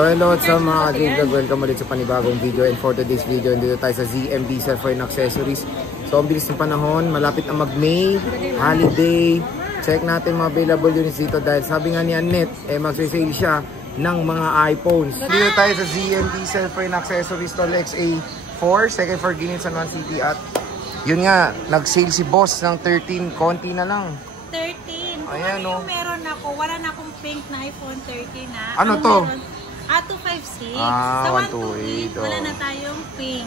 So hello sa mga kaibigan, welcome ulit sa panibagong video. And for today's video, dito tayo sa ZMB Cellphone Accessories. So ang bilis ng panahon, malapit na mag-May, holiday. Check natin mga available units dito dahil sabi nga ni Annette, mag-sale siya ng mga iPhones. Dito tayo sa ZMB Cellphone Accessories Tol XA4, second floor Guinea, San Juan City. At yun nga, nag-sale si boss ng 13, konti na lang. 13. Ayan o. Meron ako, wala na akong pink na iPhone 13 na. Ano to? 256. Sa 128, wala na tayong pink.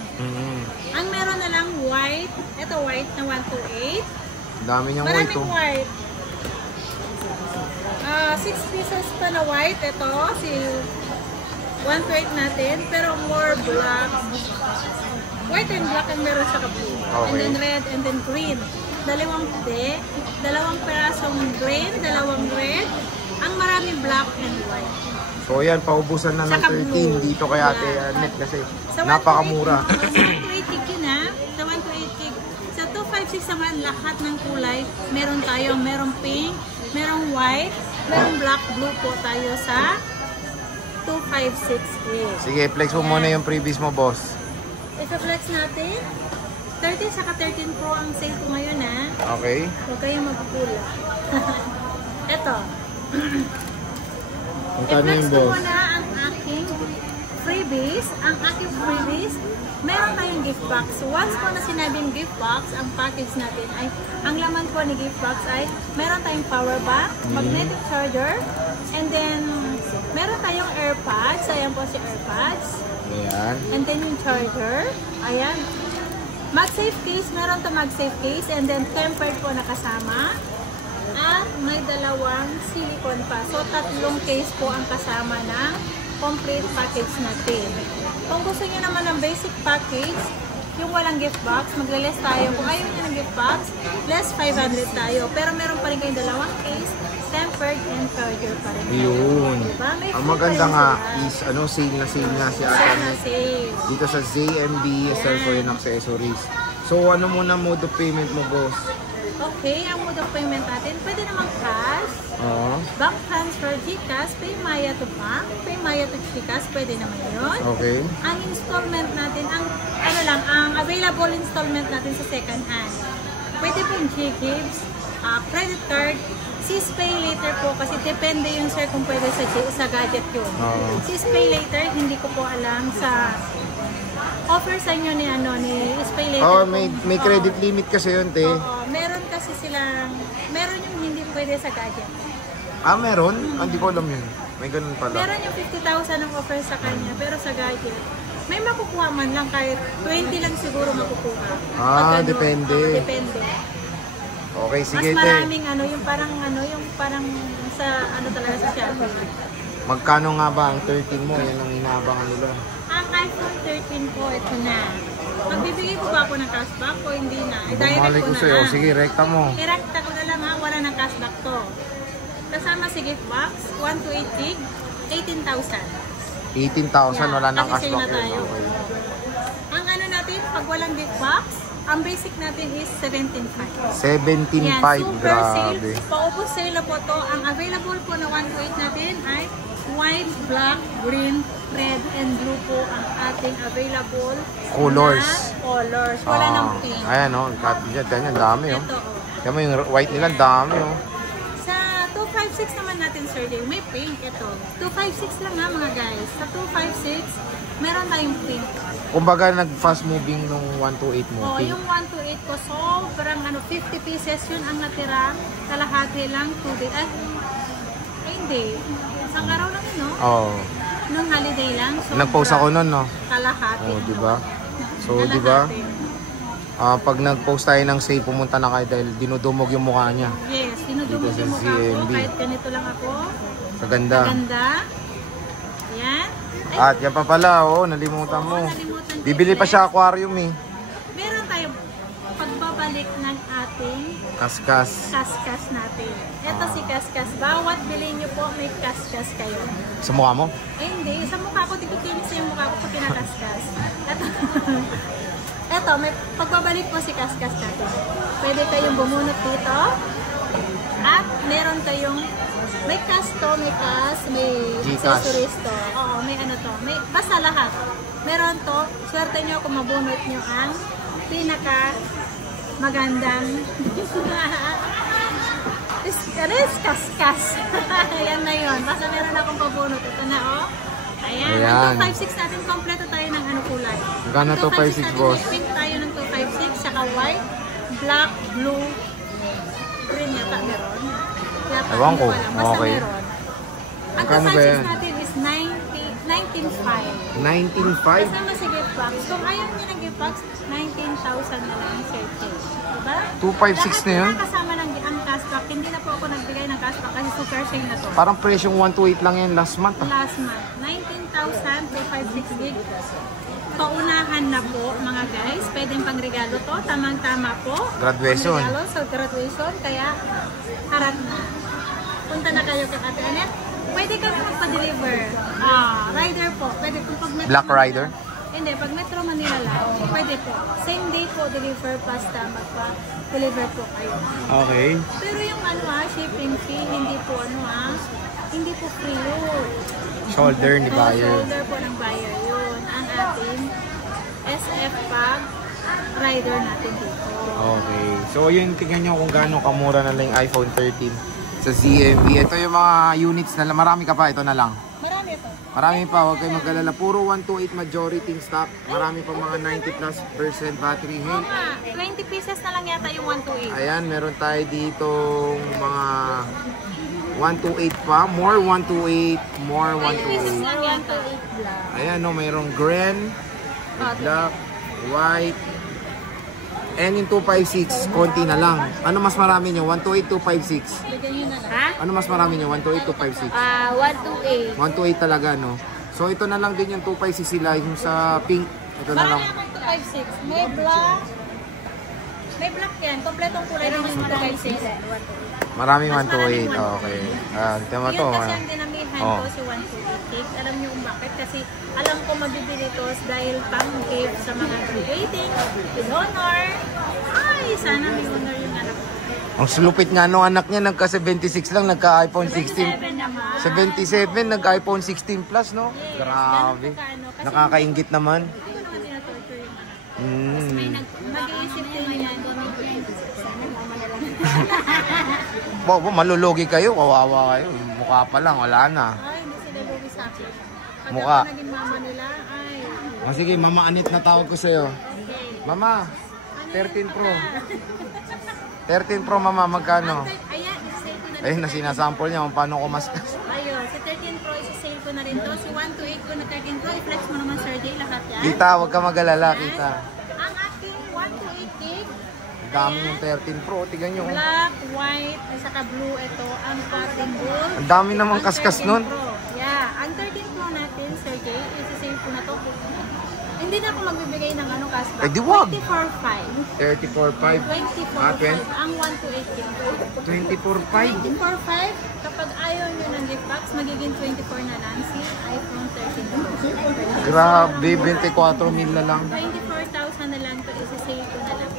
Ang meron na lang white. Ito white na 128. Dami niyang white. Maraming white. 6 pieces pa na white. Ito, si 128 natin. Pero more black. White and black ang meron sa blue. Okay. And then red and then green. Dalawang perasong green, dalawang red. Ang maraming black and white. So yan, paubusan na ng 13 dito kay Ate Annette kasi napakamura. Sa 128 gig na, sa 128 gig. Sa 256 naman, lahat ng kulay, meron tayo, merong pink, merong white, merong black, blue po tayo sa 256 gig. Sige, flex mo muna yung previous mo, boss. I-flex natin. 13 saka 13 Pro ang sale ko ngayon, ha? Okay. Huwag kayong magpupula. Ito. I-flex ko muna ang aking freebies. Ang aking freebies, meron tayong gift box. Once po na sinabing gift box, ang package natin ay, ang laman po ni gift box ay, meron tayong power bank, magnetic charger, and then, meron tayong AirPods. Ayan po si AirPods. Ayan. And then yung charger. Ayan. MagSafe case, meron to MagSafe case, and then tempered po nakasama. At may dalawang silicone pa. So, 3 case po ang kasama ng complete package natin. Kung gusto niyo naman ng basic package, yung walang gift box, magle-less tayo. Kung ayaw niyo ng gift box, less 500 tayo. Pero meron pa rin kayong dalawang case, tempered and charger pa rin. Yun. Diba? Ang maganda nga is, sale na si Ate Annette. Dito sa ZMB Cellphone Accessories. So, ano muna mode of payment mo, boss? Okay, ang mode of payment natin, pwede naman cash, bank transfer, GCash, PayMaya to bank, PayMaya to GCash, pwede naman yun. Okay. Ang installment natin, ang available installment natin sa second hand, pwede pong GGives, credit card, SysPay later po, kasi depende yun sir kung pwede sa gadget yun. SysPay later, hindi ko po alam sa offer sa inyo ni SysPay later. May credit limit kasi yun, te. Meron kasi silang, meron yung hindi pwede sa gadget. Meron? Hindi ko alam yun. May ganun pala. Meron yung 50,000 ang offer sa kanya, pero sa gadget, may makukuha man lang, kahit 20 lang siguro makukuha. Depende. Depende. Okay, sige, mas maraming yung parang sa talaga sa Shopee. Magkano nga ba ang 13 mo? Yan ang inaabangan nila. Ang iPhone 13 po, ito na. Magbibigay po ba ako ng cashback o hindi na? I-direct ko na lang. Sige, rekta mo. I-rekta ko na lang ha, wala ng cashback to. Kasama si gift box, 128 gig, 18,000. 18,000, wala nang cashback yun. Okay. Ang natin, pag walang gift box, ang basic natin is 17,500. 17,500, grabe. Paubos sale na po to. Ang available po na 128 natin ay white, black, green, red, and blue po ang ating available colors. Wala nang pink. Ayan ganyan, dami Yan mo yung white nila, dami Sa 256 naman natin, Sir Jay, may pink ito. 256 lang mga guys. Sa 256, meron tayong pink. Kumbaga nag-fast moving nung 128 mo. Yung 128 ko, sobrang 50 pieces yun ang natira. Kalahati lang, 2 days. Hindi. Isang araw lang yun, Nung holiday lang. Nag-post ako nun, Kalahati. Diba? So, diba? Pag nag-post tayo ng sale, pumunta na kayo dahil dinudumog yung mukha niya. Yes, dinudumog yung mukha ko. Kahit ganito lang ako. Sa ganda. Yan. At yan pa pala, nalimutan mo. Bibili pa siya aquarium Meron tayong pagbabalik ng ating kaskas natin. Ito si kaskas. Bawat bilhin nyo po, may kaskas kayo. Sa mukha mo? Hindi. Sa mukha ko, tikukinis yung mukha ko pag kinakaskas. Ito, may pagbabalik po si kaskas natin. Pwede kayong bumunot dito. At meron kayong May cash to, may cash, may Gcash. accessories to. Oo, may ano to. May, basta lahat. Meron to. Swerte nyo kung mabunot nyo ang pinaka magandang kaskas. Ayan na yun. Basta meron akong pabunot. Ito na, oh. Ayan. Ang 256 natin, kompleto tayo ng ano kulay. Magkano 256, boss? Pink tayo ng 256, saka white, black, blue, green yata meron. Ewan ko. Basta Okay. meron. Ang Magkano ba yan? 256 natin is 19.5. 19.5? Kasama si gift box. Kung ayaw niyo ng gift box, 19,000 na lang yung surcharge. Diba? 256 na yun? Lahat kasama ng ang cashback. Hindi na po ako nagbigay ng cashback kasi super sale na to. Parang presyong 128 lang yan last month. Last month. 19,000 to 56 gig. Paunahan na po mga guys. Pwedeng pangregalo to. Tamang-tama po. Graduation. Pangregalo sa graduation. Kaya harat na. Punta na kayo kay Ate Annette. Pwede kami magpa-deliver. Rider po. Pwede kung pag Metro Black Manila- Rider? Hindi, pag Metro Manila lang, pwede po. Same day po deliver basta magpa-deliver po kayo. Okay. Pero yung shipping fee, hindi po hindi po free yun. Shoulder ni buyer. Shoulder po ng buyer yun. Ang ating SF Pag rider natin dito. Okay. So yun, tingnan nyo kung gaano kamura na lang yung iPhone 13 sa ZMB. Ito yung mga units na marami ka pa. Ito na lang. Marami ito. Marami pa, huwag kayo mag-alala. Puro 128 majority in stock. Marami pa mga 90+% battery Oo health. nga, 20 pieces na lang yata yung 128. Ayan, meron tayo dito mga 128 pa. More 128. More 20 pieces 128. lang yata. Ayan, no, mayroong green, black, white, and yung 256, konti na lang. Ano mas marami nyo? 128, 256. Bigyan nyo na lang. Ha? Ano mas marami nyo? 128, 256. 128. 128 talaga, no? So, ito na lang din yung 256 sila. Yung sa pink, ito na lang. Marami akong 256. May black. May black yan. Kompletong kulay ng 256. Maraming 128. Okay. Tema to. Yun kasi ang dinamihan Oh. ko si 128. Alam niyo kung bakit? Kasi alam ko mabibili to dahil pang-gift sa mga graduating, with honor. Ay, sana may honor yung anak ko. Ang slupit nga nung anak niya, nagka-76 lang, nagka-iPhone 16. 77 naman. 77, nag-iPhone 16 Plus, no? Yes, Grabe. ganun po kaano. Kasi Nakakaingit naman. hindi ko naman tinatorture yung anak ko. May mag-iisip din yan. Sana mama na lang. Malulugi kayo, kawawa kayo. Mukha pa lang, wala na. Ay, hindi sila lugi sa akin. Pag Mukha. ako naging mama nila, ay. O sige, Mama Anit na tawag ko sa'yo. Okay. Mama, Ano 13 yun, Pro. papa? 13 Pro, Mama, magkano? Ayan, isa-sale ko na rin. Ayun, na sinasample niya kung paano kumaskas. Ayun, si 13 Pro, isa-sale ko na rin to. Si 128 ko na 13 Pro, i-flex mo naman, Sir Jay, lahat yan. Kita, huwag ka mag-alala, kita. Ang aking 128 gig, Ang dami yung 13 Pro, tignan nyo. black, white, at saka blue, ito, ang ating gold. Ang dami namang Ang kaskas 13 nun. Pro. Yeah, ang 13 Pro natin, Sir Jay, isa-sale ko na to. Hindi na ako magbibigay ng cashback. Eh, di wag. 24.5. 34.5. 24.5 ang 128 gig. 24.5. 24.5, kapag ayaw nyo ng gift box, magiging 24 na lang si iPhone 13 Pro. Grabe, 24 mil na lang. 24,000 na lang to, isa-sale ko na lang.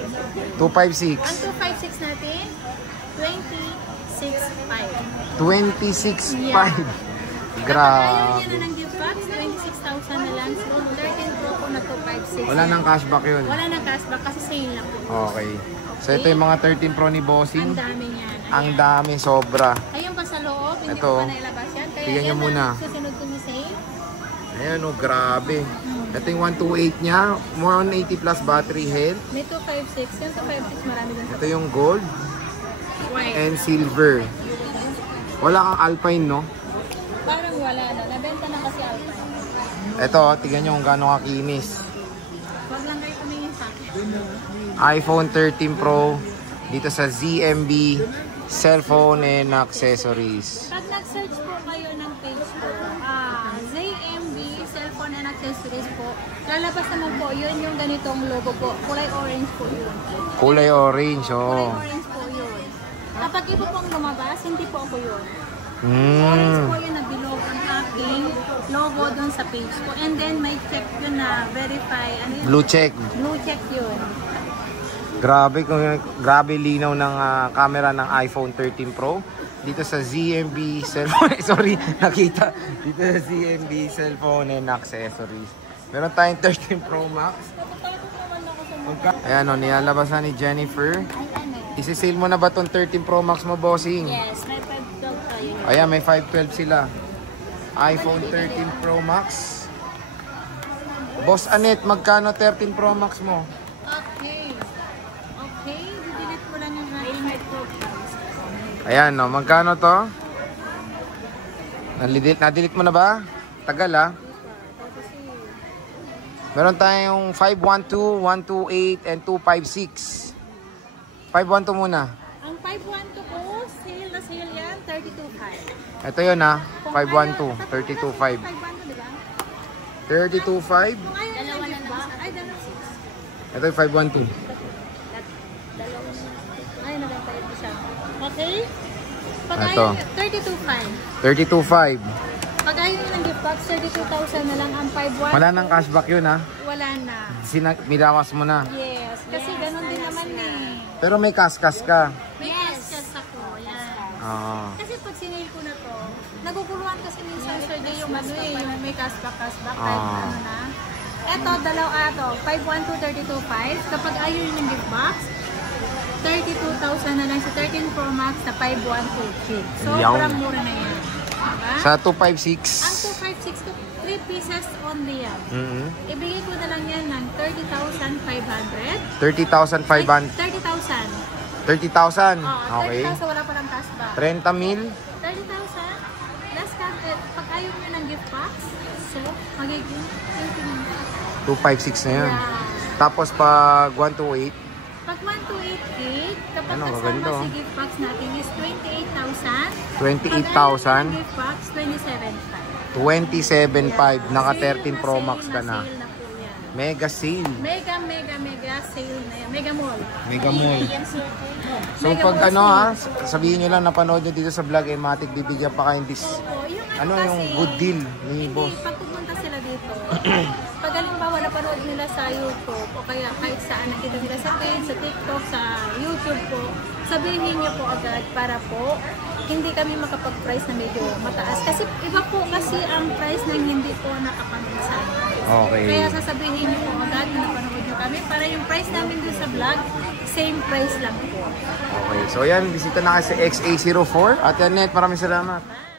256. Ang 256 natin, 26.5. 26.5. Ayaw Grabe. nyo na ng gift box, 26,000 na lang. So, 13 Pro ko na 256. Wala nang cashback yun. Wala nang cashback kasi sale lang po. Okay. So ito yung mga 13 Pro ni Bossing. Ang dami niyan. Ang dami, sobra. Ayun pa sa loob, hindi Ito. ko pa nailabas yan. Kaya Tingnan nyo yan muna. ang susunod ko ni sale. Ayan o, grabe. Ito yung 128 niya. More on 80 plus battery health. May 256. Yung 256 marami din sa Ito yung gold white. and silver. Wala kang Alpine, no? Parang wala na. Nabenta na kasi Alpine. Ito, tignan nyo kung gaano kakinis. Huwag lang kayo tumingin sa akin. iPhone 13 Pro dito sa ZMB cellphone and accessories. Pag nag-search po kayo ng page ko, ZMB cellphone and accessories po, lalabas naman po yun yung ganitong logo po. Kulay orange po yun. Kulay orange, Kulay oh. orange po yun. Kapag iba pong lumabas, hindi po ako yun. Orange po yun na bilog ang aking logo dun sa page ko. And then may check yun na verify. Ano yun? Blue check. Blue check yun. Grabe linaw ng camera ng iPhone 13 Pro. Dito sa ZMB cellphone, sorry, nakita. Dito sa ZMB cellphone and accessories. Meron tayong 13 Pro Max. Ayan o, nilalabasan ni Jennifer. Isi-sale mo na ba itong 13 Pro Max mo, bossing? Yes, may 512 tayo. Ayan, may 512 sila. iPhone 13 Pro Max. Boss Anet, magkano 13 Pro Max mo? Okay. Okay, didelete mo lang yung ating 512. Ayan, no, magkano to? Nadelete mo na ba? Tagal ah. Meron tayong 512, 128, and 256. 512 muna. Ang 512 ko, sale na sale yan, 32.5. Ito yun ah, 512, 32.5. 512, diba? 32.5. Kung ayaw nyo lang ba? Ay, dalawa 6. Ito yung 512. Ay, nagantay ito siya. Okay? Pag Ito. ayaw, 32.5. 32.5. Pag ayaw nyo ng gift box, 32,000 na lang ang 512. Wala nang cashback yun ah. Wala na. Minawas mo na. Yes, kasi ganun din naman eh. Pero may kaskas ka. May yes ako, yan. Ah. Kasi pag sinil ko na to, naguguluhan kasi minsan sir day yung ano eh, yung may cashback kahit ano na. Eto, to, 512, 32.5. Kapag ayaw nyo ng gift box, 32,000 na lang sa 13 Pro Max na 512 gig. Sobrang mura na yan. Diba? Sa 256. Ang 256 to 3 pieces only yan. Ibigay ko na lang yan ng 30,500. 30,500. 30,000. 30,000. Okay. Okay. 30,000 wala palang cashback. 30 mil. 30,000 less content. Pag ayaw nyo ng gift box, so magiging 256 na yan. Yeah. Tapos pag 128. Pag 128 gig, kapag Ano, kasama maganda, si gift box natin is 28,000. 28,000. Gift box, 27,500. 27.5. Naka 13 Pro Max ka na. Sale na po yan. Mega sale. Mega sale na yan. Mega mall. Mega mall. So Mega pag mall ano sale. ha, sabihin nyo lang napanood nyo dito sa vlog Matic, bibigyan pa kayong Opo, yung ano kasi, yung good deal ni hindi, boss. pag pupunta sila dito, pag halimbawa napanood nila sa YouTube o kaya kahit saan nakita nila sa page, sa TikTok, sa YouTube po, sabihin niyo po agad para po hindi kami makapag-price na medyo mataas. Kasi iba po kasi ang price ng hindi po nakapaminsan. Okay. Kaya sasabihin niyo po agad na napanood niyo kami para yung price namin dun sa vlog, same price lang po. Okay. So yan, bisita na kayo sa XA04. At yan net, maraming salamat. Bye!